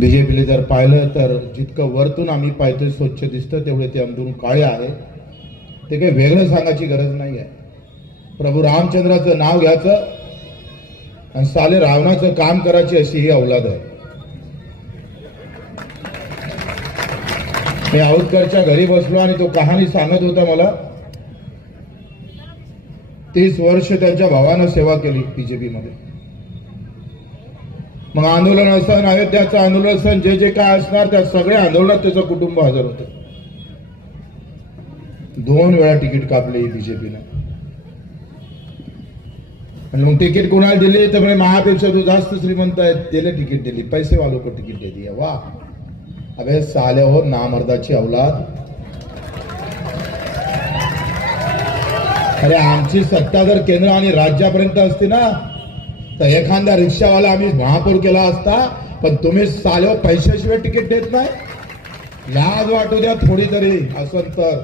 बीजेपीला जर पाहिलं तर जितकं वरतून आम्ही पाहतोय स्वच्छ दिसतं तेवढे ते अंदरून काळे आहे. ते काही वेगळं सांगायची गरज नाही आहे. प्रभू रामचंद्राचं नाव घ्यायचं आणि साले रावणाचं काम करायची अशी ही औलाद आहे. मी औदकरच्या घरी बसलो आणि तो कहाणी सांगत होता मला. 30 वर्ष त्यांच्या भावानं सेवा केली बीजेपी मध्ये. मग आंदोलन असतं, अयोध्याचं आंदोलन असतं, जे जे काय असणार त्या सगळ्या आंदोलनात त्याचं कुटुंब हजर होतं. 2 वेळा तिकीट कापली बीजेपीनं. आणि मग तिकीट कोणाला दिली तर म्हणजे महापेक्षा तू जास्त श्रीमंत आहे दिले तिकीट दिली, पैसे वालों को तिकीट दे दिया. वाह, अबे साले हो नामर्दाची औलाद. अरे आमची सत्ता जर केंद्र आणि राज्यापर्यंत असती ना तर एखादा रिक्षावाला आम्ही महापौर केला असता. पण तुम्ही साले पैशाशिवाय तिकीट देत नाही. लाज वाटू द्या थोडी तरी. असं तर